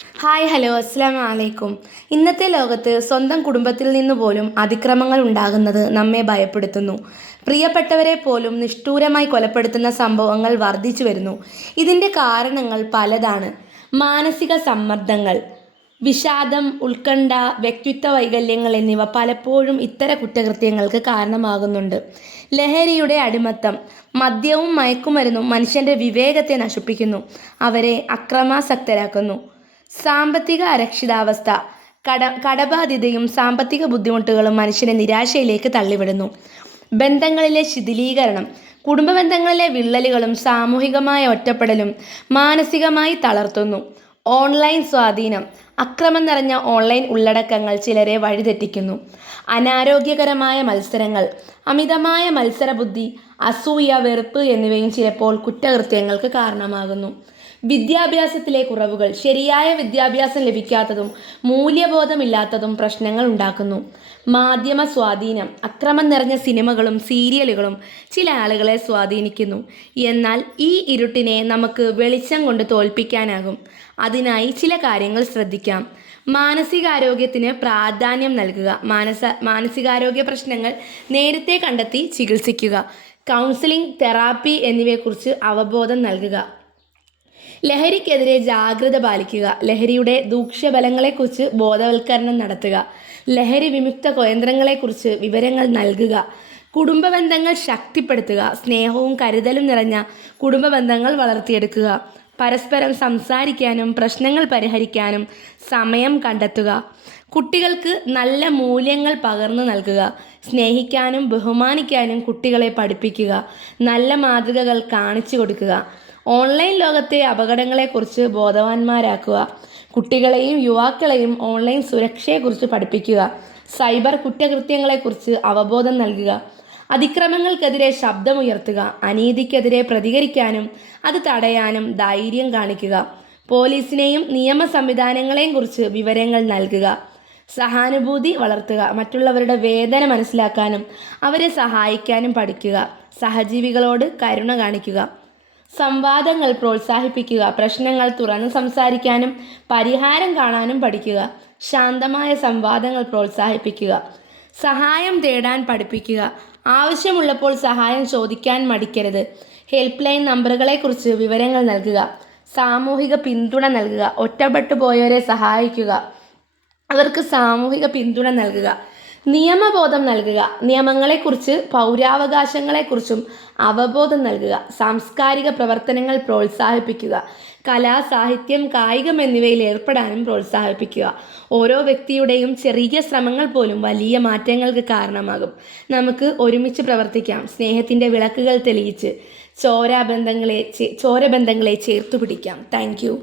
Hi hello അസ്സലാമു അലൈക്കും. ഇന്നത്തെ ലോകത്ത് സ്വന്തം കുടുംബത്തിൽ നിന്ന് പോലും അതിക്രമങ്ങൾ ഉണ്ടാകുന്നത് നമ്മെ ഭയപ്പെടുത്തുന്നു. പ്രിയപ്പെട്ടവരെ പോലും നിഷ്ഠൂരമായി കൊലപ്പെടുത്തുന്ന സംഭവങ്ങൾ വർദ്ധിച്ചു വരുന്നു. ഇതിൻ്റെ കാരണങ്ങൾ പലതാണ്. മാനസിക സമ്മർദ്ദങ്ങൾ, വിഷാദം, ഉത്കണ്ഠ, വ്യക്തിത്വ വൈകല്യങ്ങൾ എന്നിവ പലപ്പോഴും ഇത്തരം കുറ്റകൃത്യങ്ങൾക്ക് കാരണമാകുന്നുണ്ട്. ലഹരിയുടെ അടിമത്തം, മദ്യവും മയക്കുമരുന്നും മനുഷ്യൻ്റെ വിവേകത്തെ നശിപ്പിക്കുന്നു, അവരെ അക്രമാസക്തരാക്കുന്നു. സാമ്പത്തിക അരക്ഷിതാവസ്ഥ, കടബാധ്യതയും സാമ്പത്തിക ബുദ്ധിമുട്ടുകളും മനുഷ്യനെ നിരാശയിലേക്ക് തള്ളിവിടുന്നു. ബന്ധങ്ങളിലെ ശിഥിലീകരണം, കുടുംബ ബന്ധങ്ങളിലെ വിള്ളലുകളും സാമൂഹികമായ ഒറ്റപ്പെടലും മാനസികമായി തളർത്തുന്നു. ഓൺലൈൻ സ്വാധീനം, അക്രമം നിറഞ്ഞ ഓൺലൈൻ ഉള്ളടക്കങ്ങൾ ചിലരെ വഴിതെറ്റിക്കുന്നു. അനാരോഗ്യകരമായ മത്സരങ്ങൾ, അമിതമായ മത്സരബുദ്ധി, അസൂയ, വെറുപ്പ് എന്നിവയും ചിലപ്പോൾ കുറ്റകൃത്യങ്ങൾക്ക് കാരണമാകുന്നു. വിദ്യാഭ്യാസത്തിലെ കുറവുകൾ, ശരിയായ വിദ്യാഭ്യാസം ലഭിക്കാത്തതും മൂല്യബോധമില്ലാത്തതും പ്രശ്നങ്ങൾ ഉണ്ടാക്കുന്നു. മാധ്യമ സ്വാധീനം, അക്രമം നിറഞ്ഞ സിനിമകളും സീരിയലുകളും ചില ആളുകളെ സ്വാധീനിക്കുന്നു. എന്നാൽ ഈ ഇരുട്ടിനെ നമുക്ക് വെളിച്ചം കൊണ്ട് തോൽപ്പിക്കാനാകും. അതിനായി ചില കാര്യങ്ങൾ ശ്രദ്ധിക്കാം. മാനസികാരോഗ്യത്തിന് പ്രാധാന്യം നൽകുക. മാനസികാരോഗ്യ പ്രശ്നങ്ങൾ നേരത്തെ കണ്ടെത്തി ചികിത്സിക്കുക. കൗൺസിലിംഗ്, തെറാപ്പി എന്നിവയെക്കുറിച്ച് അവബോധം നൽകുക. ലഹരിക്കെതിരെ ജാഗ്രത പാലിക്കുക. ലഹരിയുടെ ദൂഷ്യഫലങ്ങളെക്കുറിച്ച് ബോധവൽക്കരണം നടത്തുക. ലഹരി വിമുക്ത കേന്ദ്രങ്ങളെക്കുറിച്ച് വിവരങ്ങൾ നൽകുക. കുടുംബ ബന്ധങ്ങൾ ശക്തിപ്പെടുത്തുക. സ്നേഹവും കരുതലും നിറഞ്ഞ കുടുംബ ബന്ധങ്ങൾ വളർത്തിയെടുക്കുക. പരസ്പരം സംസാരിക്കാനും പ്രശ്നങ്ങൾ പരിഹരിക്കാനും സമയം കണ്ടെത്തുക. കുട്ടികൾക്ക് നല്ല മൂല്യങ്ങൾ പകർന്നു നൽകുക. സ്നേഹിക്കാനും ബഹുമാനിക്കാനും കുട്ടികളെ പഠിപ്പിക്കുക. നല്ല മാതൃകകൾ കാണിച്ചു കൊടുക്കുക. ഓൺലൈൻ ലോകത്തെ അപകടങ്ങളെക്കുറിച്ച് ബോധവാന്മാരാക്കുക. കുട്ടികളെയും യുവാക്കളെയും ഓൺലൈൻ സുരക്ഷയെക്കുറിച്ച് പഠിപ്പിക്കുക. സൈബർ കുറ്റകൃത്യങ്ങളെക്കുറിച്ച് അവബോധം നൽകുക. അതിക്രമങ്ങൾക്കെതിരെ ശബ്ദമുയർത്തുക. അനീതിക്കെതിരെ പ്രതികരിക്കാനും അത് തടയാനും ധൈര്യം കാണിക്കുക. പോലീസിനെയും നിയമ സംവിധാനങ്ങളെയും കുറിച്ച് വിവരങ്ങൾ നൽകുക. സഹാനുഭൂതി വളർത്തുക. മറ്റുള്ളവരുടെ വേദന മനസ്സിലാക്കാനും അവരെ സഹായിക്കാനും പഠിക്കുക. സഹജീവികളോട് കരുണ കാണിക്കുക. സംവാദങ്ങൾ പ്രോത്സാഹിപ്പിക്കുക. പ്രശ്നങ്ങൾ തുറന്ന് സംസാരിക്കാനും പരിഹാരം കാണാനും പഠിക്കുക. ശാന്തമായ സംവാദങ്ങൾ പ്രോത്സാഹിപ്പിക്കുക. സഹായം തേടാൻ പഠിപ്പിക്കുക. ആവശ്യമുള്ളപ്പോൾ സഹായം ചോദിക്കാൻ മടിക്കരുത്. ഹെൽപ്പ് ലൈൻ നമ്പറുകളെക്കുറിച്ച് വിവരങ്ങൾ നൽകുക. സാമൂഹിക പിന്തുണ നൽകുക. ഒറ്റപ്പെട്ടു പോയവരെ സഹായിക്കുക. അവർക്ക് സാമൂഹിക പിന്തുണ നൽകുക. നിയമബോധം നൽകുക. നിയമങ്ങളെക്കുറിച്ച് പൗരാവകാശങ്ങളെക്കുറിച്ചും അവബോധം നൽകുക. സാംസ്കാരിക പ്രവർത്തനങ്ങൾ പ്രോത്സാഹിപ്പിക്കുക. കലാ, സാഹിത്യം, കായികം എന്നിവയിൽ ഏർപ്പെടാനും പ്രോത്സാഹിപ്പിക്കുക. ഓരോ വ്യക്തിയുടെയും ചെറിയ ശ്രമങ്ങൾ പോലും വലിയ മാറ്റങ്ങൾക്ക് കാരണമാകും. നമുക്ക് ഒരുമിച്ച് പ്രവർത്തിക്കാം. സ്നേഹത്തിൻ്റെ വിളക്കുകൾ തെളിയിച്ച് ചോരബന്ധങ്ങളെ ചേർത്തുപിടിക്കാം. Thank you.